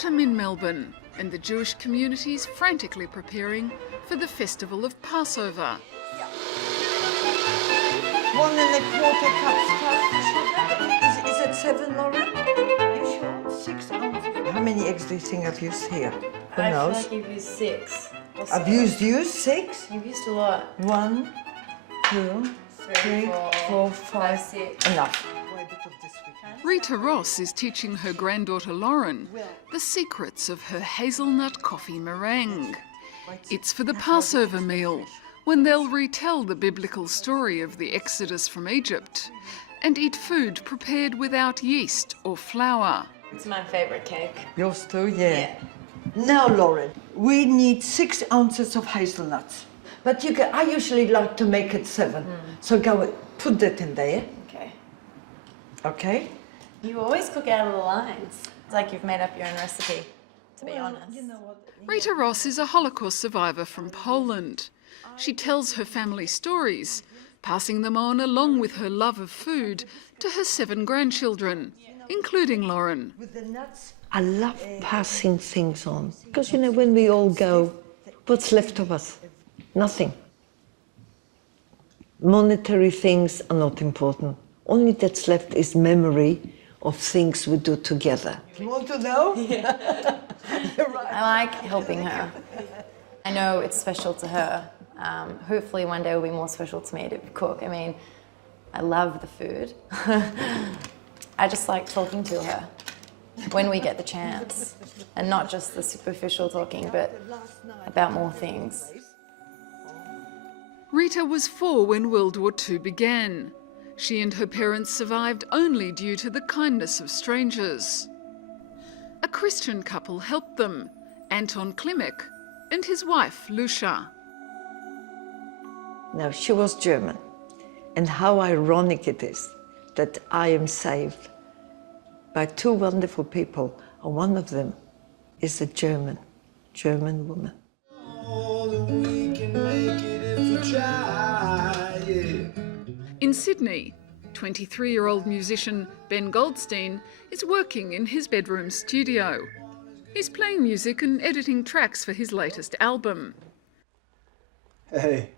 autumn in Melbourne, and the Jewish community is frantically preparing for the festival of Passover. 1 1/4 cups sugar. Is it 7, Lauren? You sure? 6 ounces. How many eggs do you think I've used here? Who knows? I feel like you've used 6. I've used 6? You've used a lot. 1, 2, 3, 4, 5, 6. Enough. Rita Ross is teaching her granddaughter Lauren the secrets of her hazelnut coffee meringue. It's for the Passover meal, when they'll retell the biblical story of the Exodus from Egypt and eat food prepared without yeast or flour. It's my favourite cake. Yours too, yeah. Now, Lauren, we need 6 ounces of hazelnuts. But I usually like to make it 7. So go put that in there. Okay. Okay? You always cook out of the lines. It's like you've made up your own recipe, to be honest. You know what? Rita Ross is a Holocaust survivor from Poland. She tells her family stories, passing them on along with her love of food to her 7 grandchildren, including Lauren. With the nuts. I love passing things on. Because, when we all go, what's left of us? Nothing. Monetary things are not important. Only that's left is memory of things we do together. You want to know? Yeah. You're right. I like helping her. I know it's special to her. Hopefully one day will be more special to me to cook. I mean, I love the food. I just like talking to her when we get the chance. And not just the superficial talking, but about more things. Rita was 4 when World War II began. She and her parents survived only due to the kindness of strangers. A Christian couple helped them, Anton Klimek and his wife, Lucia. Now, she was German. And how ironic it is that I am saved by 2 wonderful people, and one of them is a German woman. In Sydney, 23-year-old musician Ben Goldstein is working in his bedroom studio. He's playing music and editing tracks for his latest album. Hey.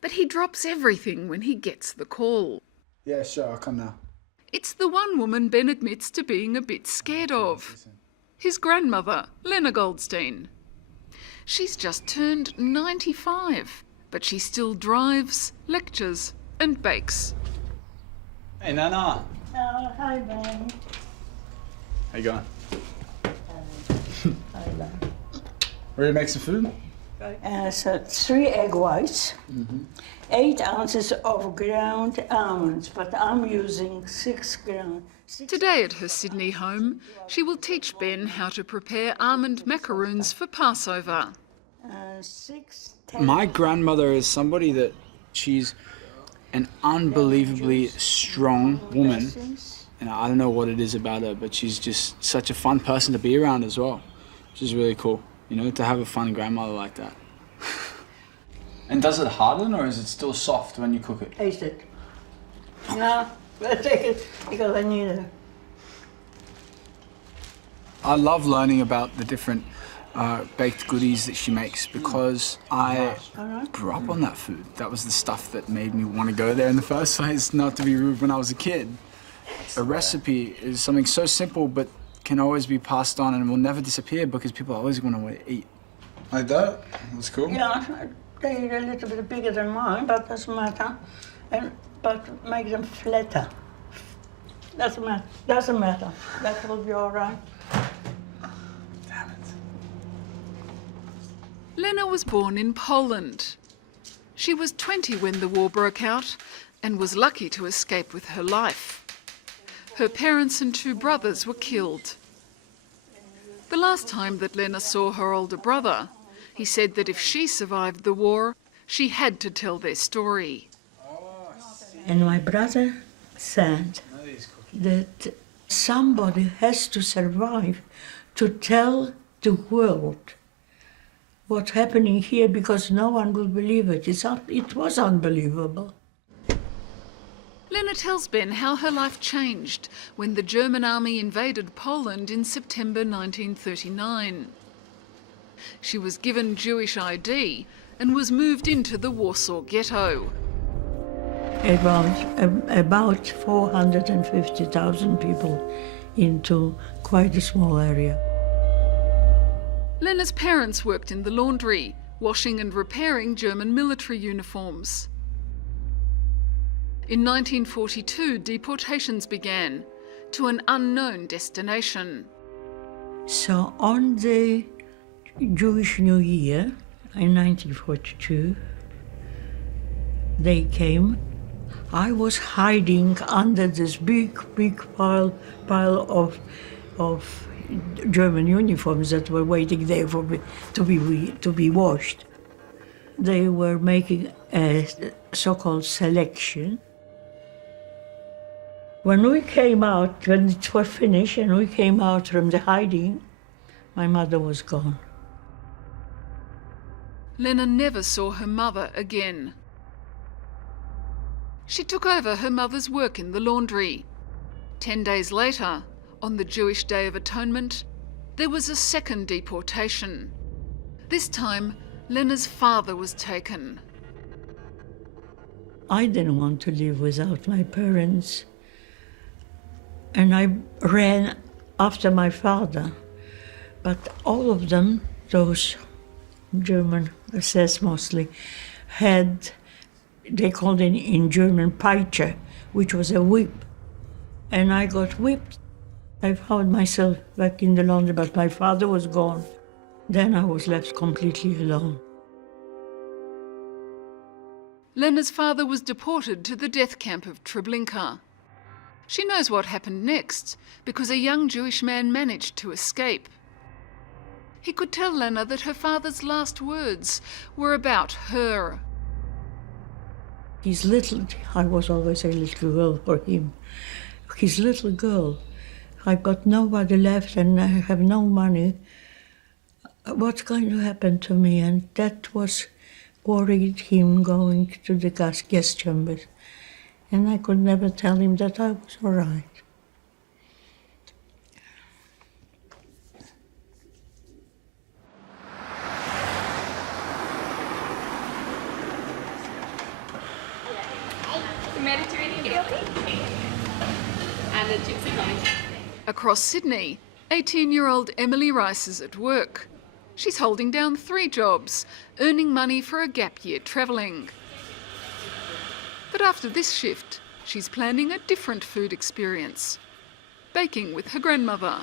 But he drops everything when he gets the call. Yeah, sure, I'll come now. It's the one woman Ben admits to being a bit scared of. His grandmother, Lena Goldstein. She's just turned 95, but she still drives, lectures and bakes. Hey, Nana. Oh, hi, Ben. How you going? Hi, Ben. Ready to make some food? So 3 egg whites, 8 ounces of ground almonds, but I'm using 6 ground. Today at her Sydney home, she will teach Ben how to prepare almond macaroons for Passover. 6 My grandmother is somebody that she's an unbelievably strong woman. And I don't know what it is about her, but she's just such a fun person to be around as well, which is really cool, to have a fun grandmother like that. And does it harden or is it still soft when you cook it? Taste it. No, I take it because I need it. I love learning about the different baked goodies that she makes because I grew up on that food. That was the stuff that made me want to go there in the first place, not to be rude, when I was a kid. A recipe is something so simple but can always be passed on and will never disappear because people are always going to eat. Like that? That's cool. Yeah, they're a little bit bigger than mine, but doesn't matter. But make them flatter. Doesn't matter. That will be all right. Damn it. Lena was born in Poland. She was 20 when the war broke out and was lucky to escape with her life. Her parents and 2 brothers were killed. The last time that Lena saw her older brother, he said that if she survived the war, she had to tell their story. And my brother said that somebody has to survive to tell the world what's happening here because no one will believe it. It was unbelievable. Lena tells Ben how her life changed when the German army invaded Poland in September 1939. She was given Jewish ID and was moved into the Warsaw Ghetto. About 450,000 people into quite a small area. Lena's parents worked in the laundry, washing and repairing German military uniforms. In 1942, deportations began to an unknown destination. So on the Jewish New Year in 1942, they came. I was hiding under this big pile of German uniforms that were waiting there for me to be washed. They were making a so-called selection. When we came out, when it was finished and we came out from the hiding, my mother was gone. Lena never saw her mother again. She took over her mother's work in the laundry. 10 days later, on the Jewish Day of Atonement, there was a second deportation. This time, Lena's father was taken. I didn't want to live without my parents. And I ran after my father. But all of them, those German SS mostly, had, they called it in German Peitsche, which was a whip. And I got whipped. I found myself back in the laundry, but my father was gone. Then I was left completely alone. Lena's father was deported to the death camp of Treblinka. She knows what happened next because a young Jewish man managed to escape. He could tell Lena that her father's last words were about her. His little, I was always a little girl for him. His little girl, I've got nobody left and I have no money. What's going to happen to me? And that was worried him going to the gas chambers. And I could never tell him that I was all right. Across Sydney, 18-year-old Emily Rice is at work. She's holding down 3 jobs, earning money for a gap year travelling. But after this shift, she's planning a different food experience, baking with her grandmother.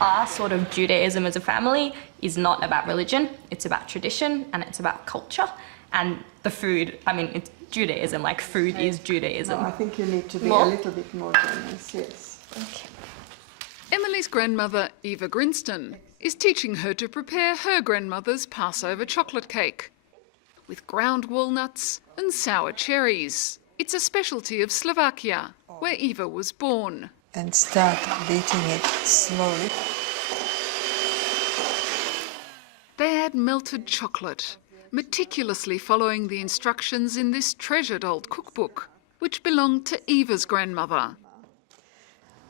Our sort of Judaism as a family is not about religion, it's about tradition and it's about culture. And the food, I mean, it's Judaism, like food is Judaism. No, I think you need to be More? a little bit more generous, yes. Okay. Emily's grandmother, Eva Grinston, is teaching her to prepare her grandmother's Passover chocolate cake with ground walnuts and sour cherries. It's a specialty of Slovakia, where Eva was born. And start beating it slowly. They add melted chocolate, meticulously following the instructions in this treasured old cookbook, which belonged to Eva's grandmother.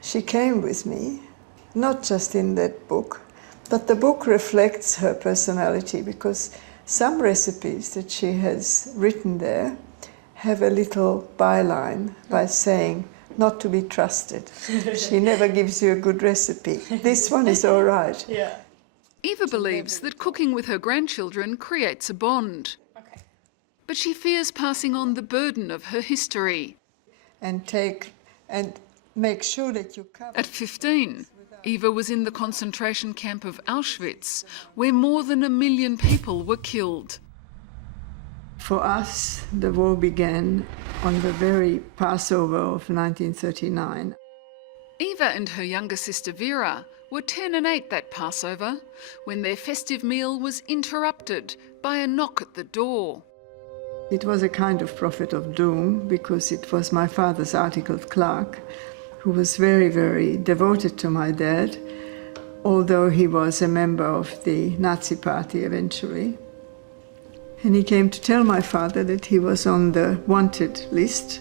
She came with me, not just in that book, but the book reflects her personality because some recipes that she has written there have a little byline by saying, not to be trusted. She never gives you a good recipe. This one is all right. Yeah. Eva believes that cooking with her grandchildren creates a bond. Okay. But she fears passing on the burden of her history. And make sure that you cover. At 15, Eva was in the concentration camp of Auschwitz, where more than 1 million people were killed. For us, the war began on the very Passover of 1939. Eva and her younger sister Vera were 10 and 8 that Passover, when their festive meal was interrupted by a knock at the door. It was a kind of prophet of doom because it was my father's articled clerk who was very, very devoted to my dad, although he was a member of the Nazi party eventually. And he came to tell my father that he was on the wanted list,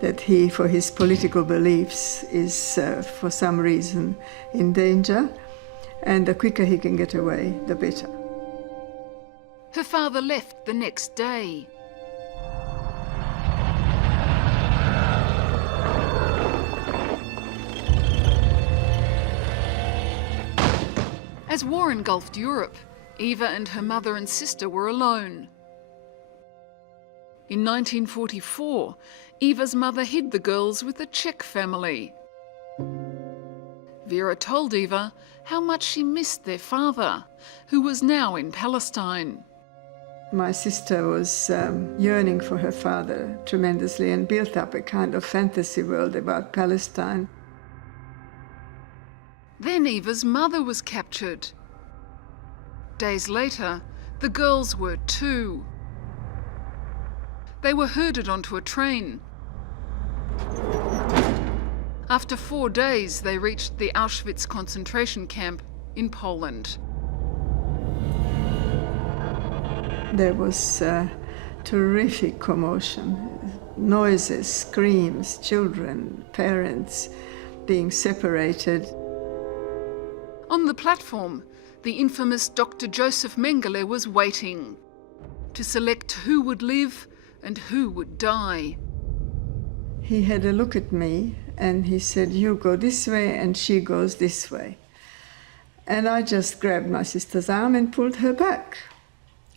that he, for his political beliefs, is for some reason in danger, and the quicker he can get away, the better. Her father left the next day. As war engulfed Europe, Eva and her mother and sister were alone. In 1944, Eva's mother hid the girls with a Czech family. Vera told Eva how much she missed their father, who was now in Palestine. My sister was yearning for her father tremendously and built up a kind of fantasy world about Palestine. Then Eva's mother was captured. Days later, the girls were too. They were herded onto a train. After 4 days, they reached the Auschwitz concentration camp in Poland. There was terrific commotion, noises, screams, children, parents being separated. On the platform, the infamous Dr. Joseph Mengele was waiting to select who would live and who would die. He had a look at me and he said, "You go this way and she goes this way." And I just grabbed my sister's arm and pulled her back.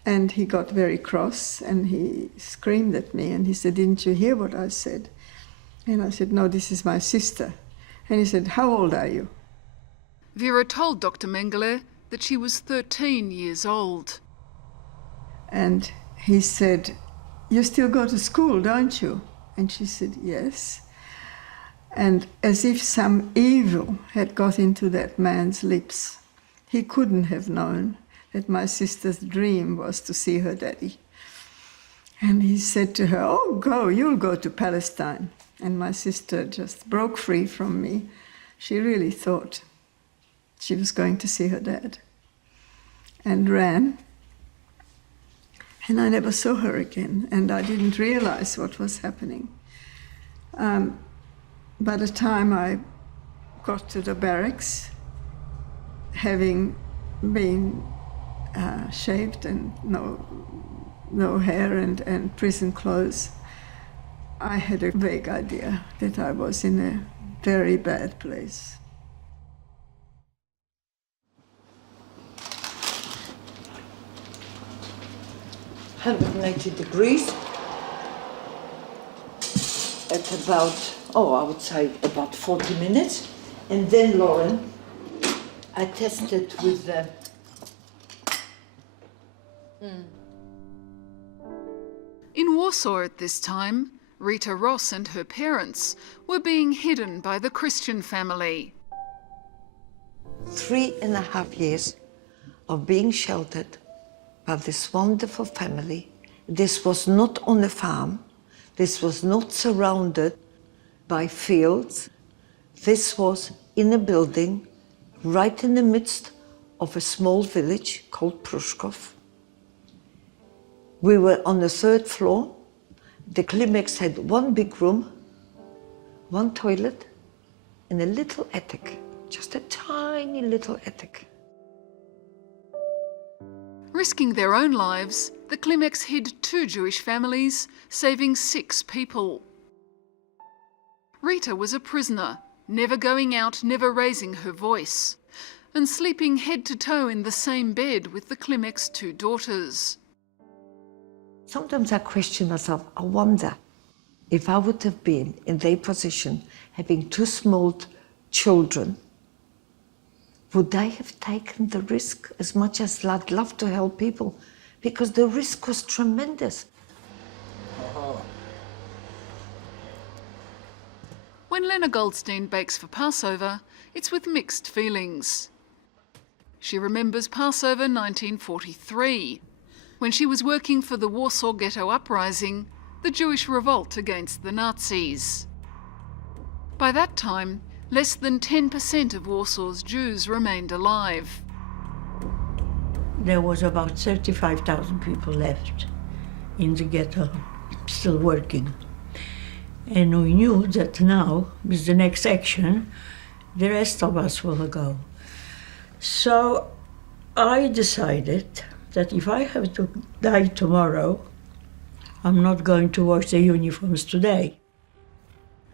And he got very cross and he screamed at me and he said, "Didn't you hear what I said?" And I said, "No, this is my sister." And he said, "How old are you?" Vera told Dr. Mengele that she was 13 years old. And he said, "You still go to school, don't you?" And she said, "Yes." And as if some evil had got into that man's lips, he couldn't have known that my sister's dream was to see her daddy. And he said to her, "Oh, go, you'll go to Palestine." And my sister just broke free from me. She really thought she was going to see her dad and ran. And I never saw her again, and I didn't realize what was happening. By the time I got to the barracks, having been shaved and no hair and prison clothes, I had a vague idea that I was in a very bad place. 180 degrees at about, I would say about 40 minutes. And then, Lauren, I tested with the... In Warsaw at this time, Rita Ross and her parents were being hidden by the Christian family. 3.5 years of being sheltered by this wonderful family. This was not on a farm. This was not surrounded by fields. This was in a building right in the midst of a small village called Pruszków. We were on the 3rd floor. The Klimex had one big room, one toilet, and a little attic, just a tiny little attic. Risking their own lives, the Klimex hid 2 Jewish families, saving 6 people. Rita was a prisoner, never going out, never raising her voice, and sleeping head to toe in the same bed with the Klimex 2 daughters. Sometimes I question myself, I wonder if I would have been in their position, having 2 small children, would I have taken the risk as much as I'd love to help people? Because the risk was tremendous. When Lena Goldstein bakes for Passover, it's with mixed feelings. She remembers Passover 1943, when she was working for the Warsaw Ghetto Uprising, the Jewish revolt against the Nazis. By that time, less than 10% of Warsaw's Jews remained alive. there was about 35,000 people left in the ghetto, still working. And we knew that now, with the next action, the rest of us will go. So I decided that if I have to die tomorrow, I'm not going to wash the uniforms today.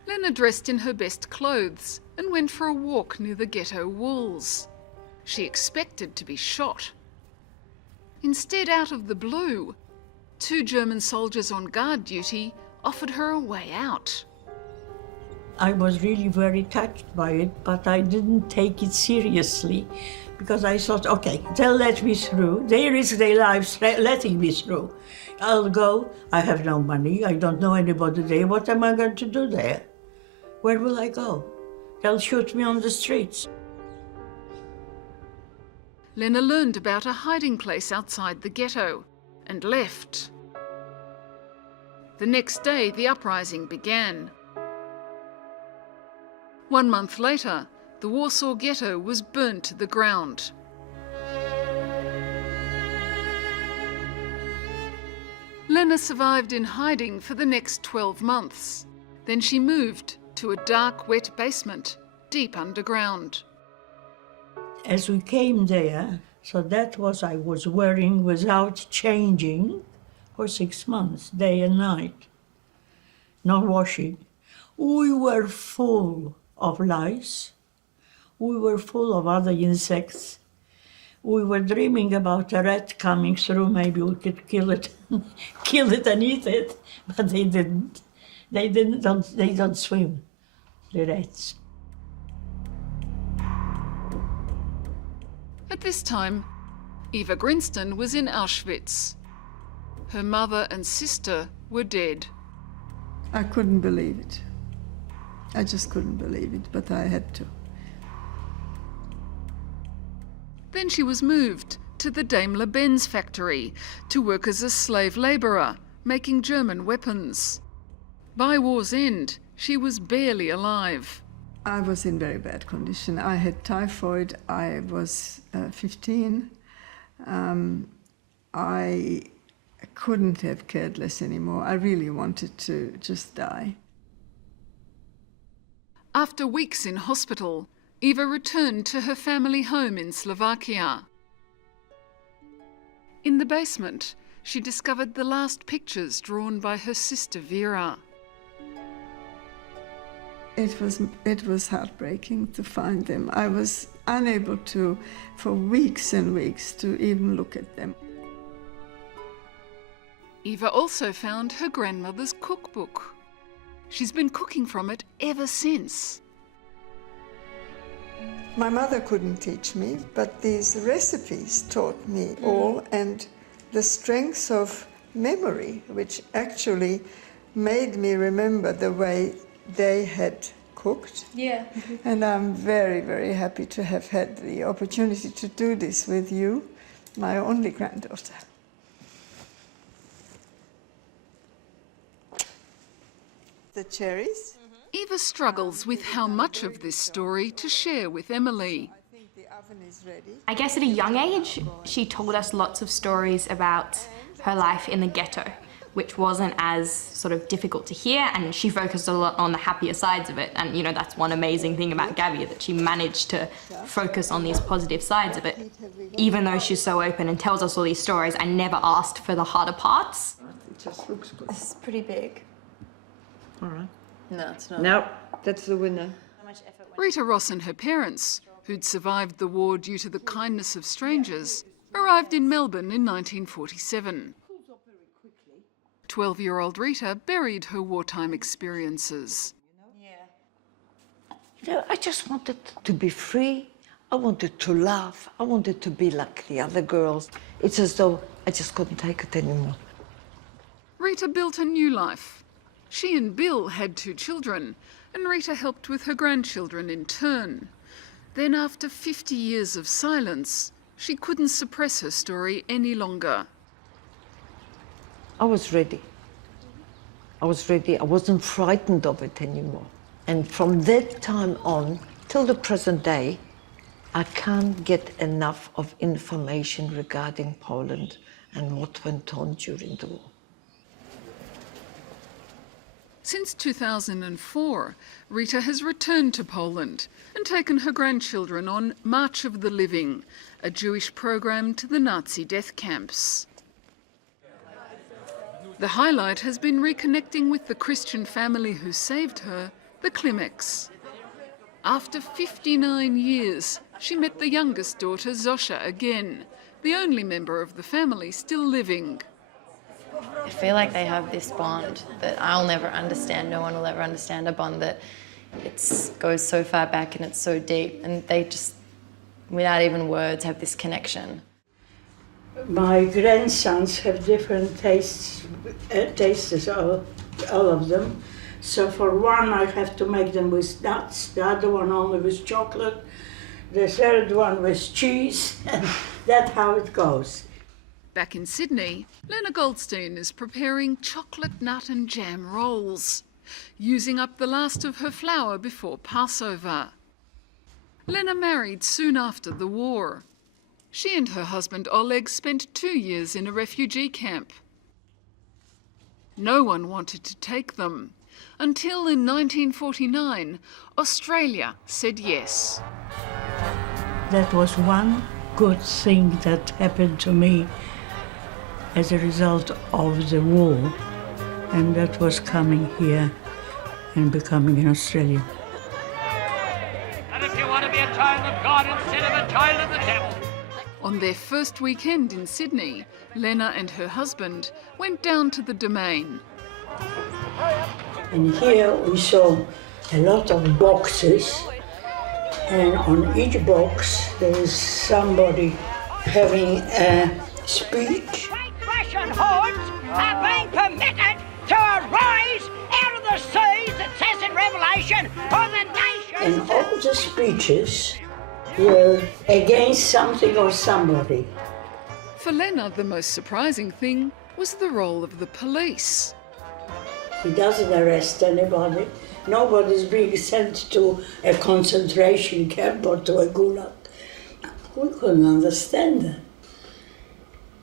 Lena dressed in her best clothes and went for a walk near the ghetto walls. She expected to be shot. Instead, out of the blue, 2 German soldiers on guard duty offered her a way out. I was really very touched by it, but I didn't take it seriously because I thought, okay, they'll let me through. They risk their lives letting me through. I'll go. I have no money. I don't know anybody there. What am I going to do there? Where will I go? They'll shoot me on the streets. Lena learned about a hiding place outside the ghetto and left. The next day, the uprising began. 1 month later, the Warsaw Ghetto was burnt to the ground. Lena survived in hiding for the next 12 months. Then she moved to a dark, wet basement, deep underground. As we came there, so that was I was wearing without changing for 6 months, day and night, not washing. We were full of lice. We were full of other insects. We were dreaming about a rat coming through. Maybe we could kill it, kill it and eat it, but they didn't. They don't swim, the rats. At this time, Eva Grinston was in Auschwitz. Her mother and sister were dead. I couldn't believe it. I just couldn't believe it, but I had to. Then she was moved to the Daimler-Benz factory to work as a slave labourer, making German weapons. By war's end, she was barely alive. I was in very bad condition. I had typhoid. I was 15. I couldn't have cared less anymore. I really wanted to just die. After weeks in hospital, Eva returned to her family home in Slovakia. In the basement, she discovered the last pictures drawn by her sister Vera. It was heartbreaking to find them. I was unable to, for weeks and weeks, to even look at them. Eva also found her grandmother's cookbook. She's been cooking from it ever since. My mother couldn't teach me, but these recipes taught me all, and the strength of memory, which actually made me remember the way they had cooked. Yeah. And I'm very, very happy to have had the opportunity to do this with you, my only granddaughter. The cherries. Eva struggles with how much of this story to share with Emily. I think the oven is ready. I guess at a young age, she told us lots of stories about her life in the ghetto, which wasn't as sort of difficult to hear, and she focused a lot on the happier sides of it. And you know, that's one amazing thing about Gabby, that she managed to focus on these positive sides of it. Even though she's so open and tells us all these stories, I never asked for the harder parts. It just looks good. This is pretty big. All right. No, it's not. No, that's the winner. How much effort went Rita Ross and her parents, who'd survived the war due to the kindness of strangers, arrived in Melbourne in 1947. 12-year-old Rita buried her wartime experiences. You know, I just wanted to be free. I wanted to laugh. I wanted to be like the other girls. It's as though I just couldn't take it anymore. Rita built a new life. She and Bill had 2 children, and Rita helped with her grandchildren in turn. Then, after 50 years of silence, she couldn't suppress her story any longer. I was ready. I was ready. I wasn't frightened of it anymore. And from that time on, till the present day, I can't get enough of information regarding Poland and what went on during the war. Since 2004, Rita has returned to Poland and taken her grandchildren on March of the Living, a Jewish program to the Nazi death camps. The highlight has been reconnecting with the Christian family who saved her, the Klimeks. After 59 years, she met the youngest daughter, Zosha, again, the only member of the family still living. I feel like they have this bond that I'll never understand, no one will ever understand, a bond that goes so far back and it's so deep, and they just, without even words, have this connection. My grandsons have different tastes, all of them. So for one, I have to make them with nuts, the other one only with chocolate, the third one with cheese, and that's how it goes. Back in Sydney, Lena Goldstein is preparing chocolate nut and jam rolls, using up the last of her flour before Passover. Lena married soon after the war. She and her husband Oleg spent 2 years in a refugee camp. No one wanted to take them, until in 1949, Australia said yes. That was one good thing that happened to me as a result of the war, and that was coming here and becoming an Australian. And if you want to be a child of God instead of a child of the devil. On their first weekend in Sydney, Lena and her husband went down to the Domain. And here we saw a lot of boxes, and on each box there is somebody having a speech. Russian hordes are being permitted to arise out of the seas, it says in Revelation, for the nations. And all the speeches were against something or somebody. For Lena, the most surprising thing was the role of the police. He doesn't arrest anybody. Nobody's being sent to a concentration camp or to a gulag. We couldn't understand that.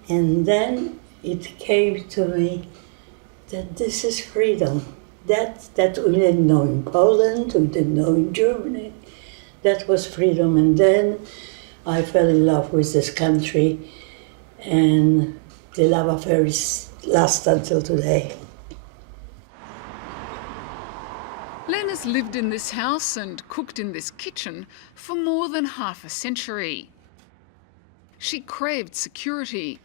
And then it came to me that this is freedom. That we didn't know in Poland, we didn't know in Germany. That was freedom. And then I fell in love with this country, and the love affair lasts until today. Lena's lived in this house and cooked in this kitchen for more than half a century. She craved security,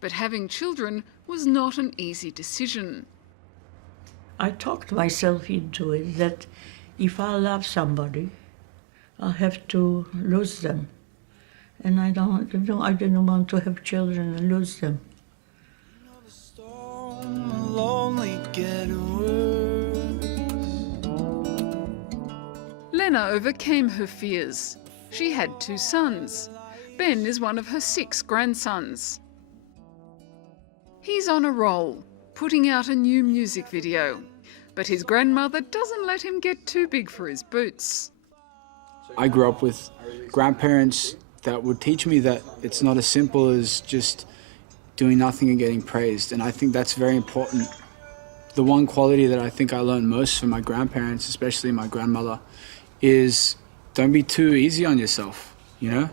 but having children was not an easy decision. I talked myself into it that if I love somebody, I have to lose them. And I didn't want to have children and lose them. Lena overcame her fears. She had 2 sons. Ben is one of her 6 grandsons. He's on a roll, putting out a new music video, but his grandmother doesn't let him get too big for his boots. I grew up with grandparents that would teach me that it's not as simple as just doing nothing and getting praised, and I think that's very important. The one quality that I think I learned most from my grandparents, especially my grandmother, is don't be too easy on yourself, you know?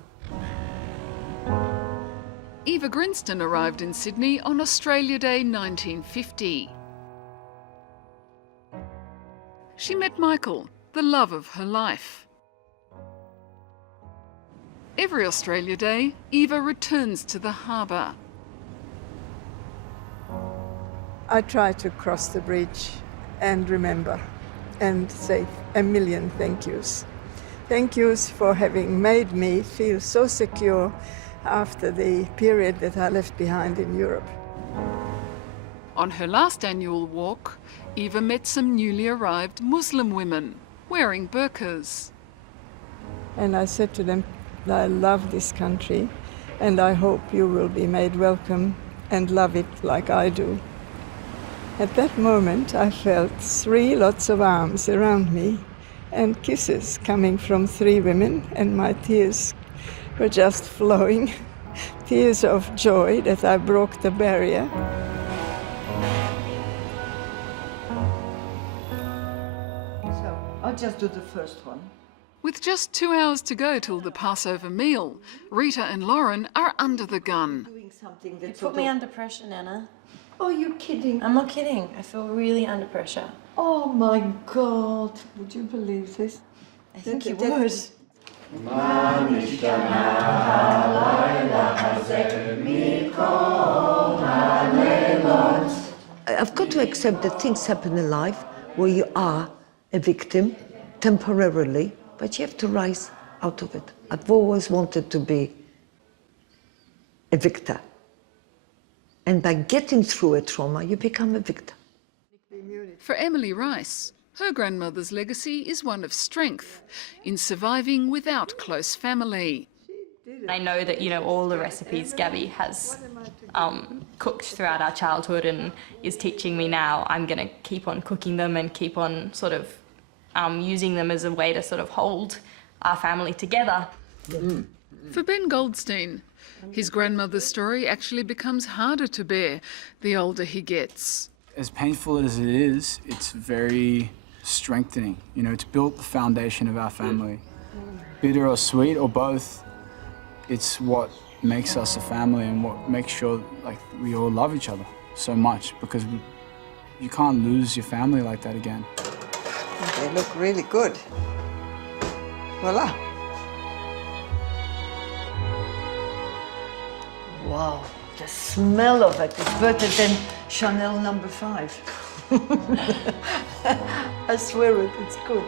Eva Grinston arrived in Sydney on Australia Day 1950. She met Michael, the love of her life. Every Australia Day, Eva returns to the harbour. I try to cross the bridge and remember and say a million thank yous. Thank yous for having made me feel so secure after the period that I left behind in Europe. On her last annual walk, Eva met some newly arrived Muslim women wearing burqas. And I said to them, I love this country and I hope you will be made welcome and love it like I do. At that moment, I felt 3 lots of arms around me and kisses coming from 3 women, and my tears were just flowing, tears of joy that I broke the barrier. So I'll just do the first one. With just 2 hours to go till the Passover meal, Rita and Lauren are under the gun. Doing something You that put me under pressure, Nana. Oh, you're kidding. I'm not kidding. I feel really under pressure. Oh my God. Would you believe this? I think you That- would. I've got to accept that things happen in life where you are a victim temporarily, but you have to rise out of it. I've always wanted to be a victor. And by getting through a trauma, you become a victor. For Emily Rice, her grandmother's legacy is one of strength in surviving without close family. I know that, you know, all the recipes Gabby has cooked throughout our childhood and is teaching me now, I'm going to keep on cooking them and keep on sort of using them as a way to sort of hold our family together. For Ben Goldstein, his grandmother's story actually becomes harder to bear the older he gets. As painful as it is, it's very strengthening. You know, it's built the foundation of our family. Bitter or sweet or both, it's what makes us a family and what makes sure like we all love each other so much, because you can't lose your family like that again. They look really good. Voila. Wow, the smell of it is better than Chanel number 5. I swear it, it's good.